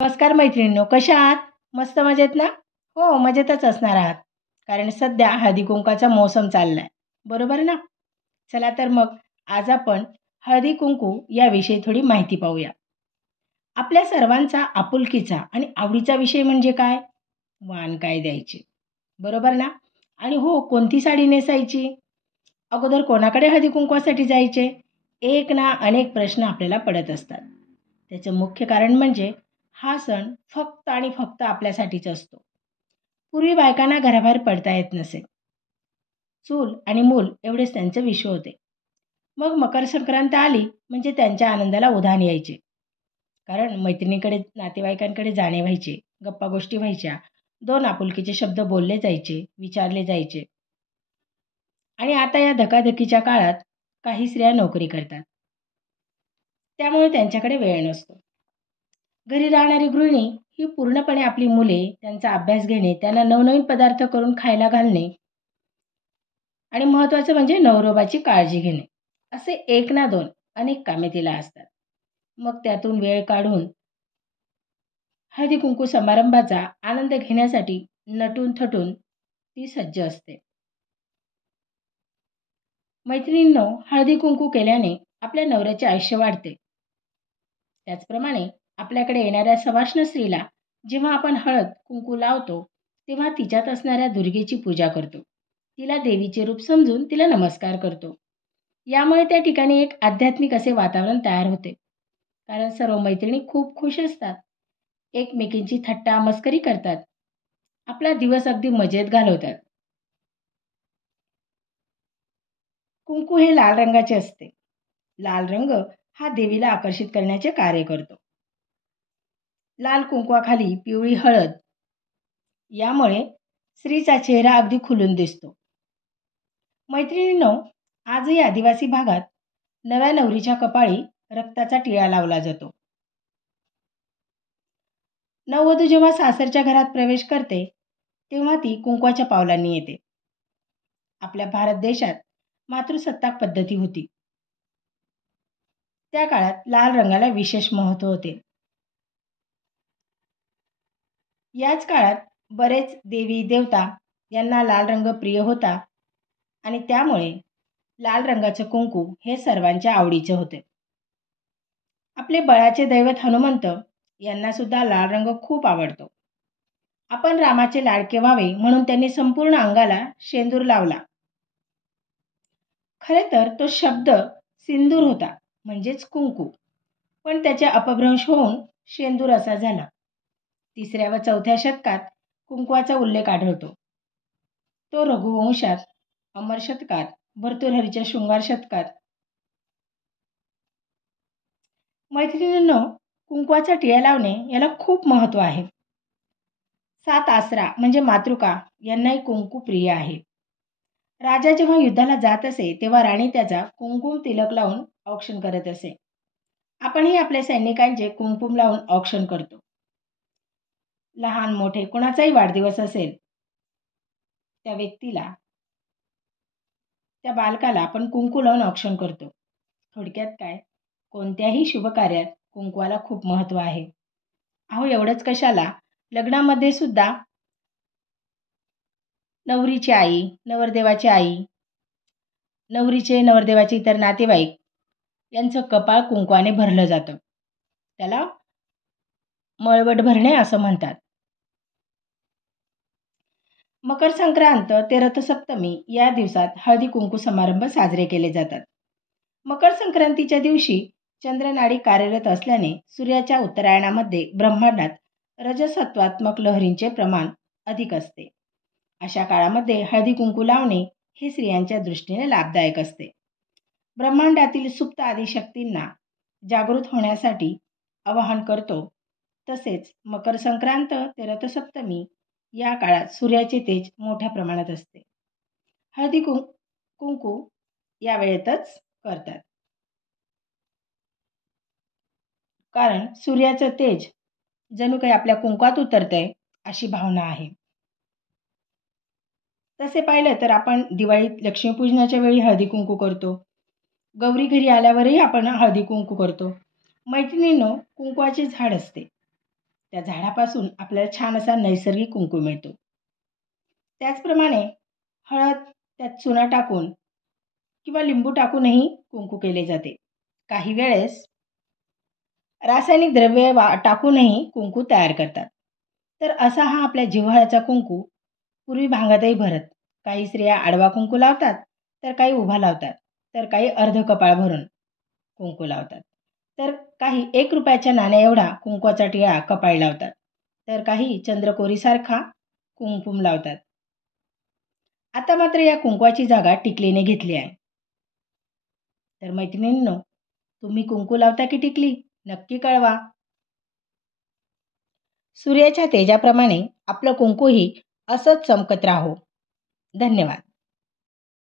नमस्कार मैत्रिणींनो, कशा आहात? मस्त मजेत ना? हो, मजेतच असणार आहात. कारण सध्या हळदी-कुंकवाचा मोसम चाललाय. बरोबर ना? चला तर मग आज आपण हळदी-कुंकू याविषयी थोडी माहिती पाहूया. आपल्या सर्वांचा आपुलकीचा आणि आवडीचा विषय म्हणजे काय? वाण काय द्यायचे? बरोबर ना? आणि हो, कोणती साडी नेसायची? अगोदर कोणाकडे हळदी-कुंकवासाठी जायचे? एक ना अनेक प्रश्न आपल्याला पडत असतात. त्याचं मुख्य कारण म्हणजे हा सण फक्त आणि फक्त आपल्यासाठीच असतो. पूर्वी बायकांना घराबाहेर पडता येत नसे. चूल आणि मूल एवढेच त्यांचे विश्व होते. मग मकर संक्रांत आली म्हणजे त्यांच्या आनंदाला उधाण यायचे. कारण मैत्रिणीकडे, नातेवाईकांकडे जाणे व्हायचे, गप्पा गोष्टी व्हायच्या, दोन आपुलकीचे शब्द बोलले जायचे, विचारले जायचे. आणि आता या धकाधकीच्या काळात काही स्त्रिया नोकरी करतात. त्यामुळे त्यांच्याकडे वेळ नसतो. घरी राहणारी गृहिणी ही पूर्णपणे आपली मुले, त्यांचा अभ्यास घेणे, त्यांना नवनवीन पदार्थ करून खायला घालणे आणि महत्त्वाचं म्हणजे नवरोबाची काळजी घेणे, असे एक ना दोन अनेक कामे तिला असतात. मग त्यातून वेळ काढून हळदी कुंकू समारंभाचा आनंद घेण्यासाठी नटून थटून ती सज्ज असते. मैत्रिणींनो, हळदी कुंकू केल्याने आपल्या नवऱ्याचे आयुष्य वाढते. त्याचप्रमाणे आपल्याकडे येणाऱ्या सवाष्ण स्त्रीला जेव्हा आपण हळद कुंकू लावतो तेव्हा तिच्यात असणाऱ्या दुर्गेची पूजा करतो. तिला देवीचे रूप समजून तिला नमस्कार करतो. यामुळे त्या ठिकाणी एक आध्यात्मिक असे वातावरण तयार होते. कारण सर्व मैत्रिणी खूप खुश असतात, एकमेकींची थट्टा मस्करी करतात, आपला दिवस अगदी मजेत घालवतात. कुंकू हे लाल रंगाचे असते. लाल रंग हा देवीला आकर्षित करण्याचे कार्य करतो. लाल कुंकवाखाली पिवळी हळद, यामुळे स्त्रीचा चेहरा अगदी खुलून दिसतो. मैत्रिणींनो, आजही आदिवासी भागात नव्या नवरीच्या कपाळी रक्ताचा टिळा लावला जातो. नववधू जेव्हा सासरच्या घरात प्रवेश करते तेव्हा ती कुंकवाच्या पावलांनी येते. आपल्या भारत देशात मातृसत्ताक पद्धती होती. त्या काळात लाल रंगाला विशेष महत्त्व होते. याच काळात बरेच देवी देवता यांना लाल रंग प्रिय होता आणि त्यामुळे लाल रंगाचे कुंकू हे सर्वांच्या आवडीचे होते. आपले बळाचे दैवत हनुमंत यांना सुद्धा लाल रंग खूप आवडतो. आपण रामाचे लाडके व्हावे म्हणून त्यांनी संपूर्ण अंगाला शेंदूर लावला. खरे तर तो शब्द सिंदूर होता, म्हणजेच कुंकू, पण त्याचे अपभ्रंश होऊन शेंदूर असा झाला. 3ऱ्या व 4थ्या शतकात कुंकवाचा उल्लेख आढळतो. तो रघुवंशात, अमर शतकात, भर्तृहरीच्या शृंगार शतकात. मैत्रिणींनो, कुंकवाचा टिळा लावणे याला खूप महत्त्व आहे. 7 आसरा म्हणजे मातृका यांनाही कुंकू प्रिय आहे. राजा जेव्हा युद्धाला जात असे तेव्हा राणी त्याचा कुंकुम तिलक लावून औक्षण करत असे. आपणही आपल्या सैनिकांचे कुंकुम लावून औक्षण करतो. लहान मोठे कोणाचाही वाढदिवस असेल, त्या व्यक्तीला, त्या बालकाला आपण कुंकू लावून औक्षण करतो. थोडक्यात काय, कोणत्याही शुभ कार्यात कुंकवाला खूप महत्त्व आहे. अहो, एवढंच कशाला, लग्नामध्ये सुद्धा नवरीची आई, नवरदेवाची आई, नवरीचे, नवरदेवाचे इतर नातेवाईक यांचं कपाळ कुंकवाने भरलं जातं. त्याला मळवट भरणे असं म्हणतात. मकर संक्रांत ते रथसप्तमी या दिवसात हळदी कुंकू समारंभ साजरे केले जातात. मकर संक्रांतीच्या दिवशी चंद्रनाडी कार्यरत असल्याने सूर्याच्या उत्तरायणामध्ये ब्रह्मांडात रजसत्वात्मक लहरींचे प्रमाण अधिक असते. अशा काळामध्ये हळदी कुंकू लावणे हे स्त्रियांच्या दृष्टीने लाभदायक असते. ब्रह्मांडातील सुप्त आदिशक्तींना जागृत होण्यासाठी आवाहन करतो. तसेच मकर संक्रांत ते रथसप्तमी या काळात सूर्याचे तेज मोठ्या प्रमाणात असते. हळदी कुंकू या वेळेतच करतात. कारण सूर्याचं तेज जणू काही आपल्या कुंकवात उतरतंय अशी भावना आहे. तसे पाहिलं तर आपण दिवाळीत लक्ष्मीपूजनाच्या वेळी हळदी कुंकू करतो. गौरी घरी आल्यावरही आपण हळदी कुंकू करतो. मैत्रिणींनो, कुंकवाचे झाड असते. त्या झाडापासून आपल्याला छान असा नैसर्गिक कुंकू मिळतो. त्याचप्रमाणे हळद त्यात चुना टाकून किंवा लिंबू टाकूनही कुंकू केले जाते. काही वेळेस रासायनिक द्रव्ये टाकूनही कुंकू तयार करतात. तर असा हा आपल्या जिव्हाळ्याचा कुंकू पूर्वी भांगातही भरत. काही स्त्रिया आडवा कुंकू लावतात, तर काही उभा लावतात, तर काही अर्ध कपाळ भरून कुंकू लावतात. तर काही 1 रुपयाच्या नाण्या एवढा कुंकवाचा टिळा कपाळी लावतात. तर काही चंद्रकोरीसारखा कुंकुम लावतात. आता मात्र या कुंकवाची जागा टिकलीने घेतली आहे. तर मैत्रिणींनो, तुम्ही कुंकू लावता की टिकली? नक्की कळवा. सूर्याच्या तेजाप्रमाणे आपलं कुंकूही असंच चमकत राहो. धन्यवाद.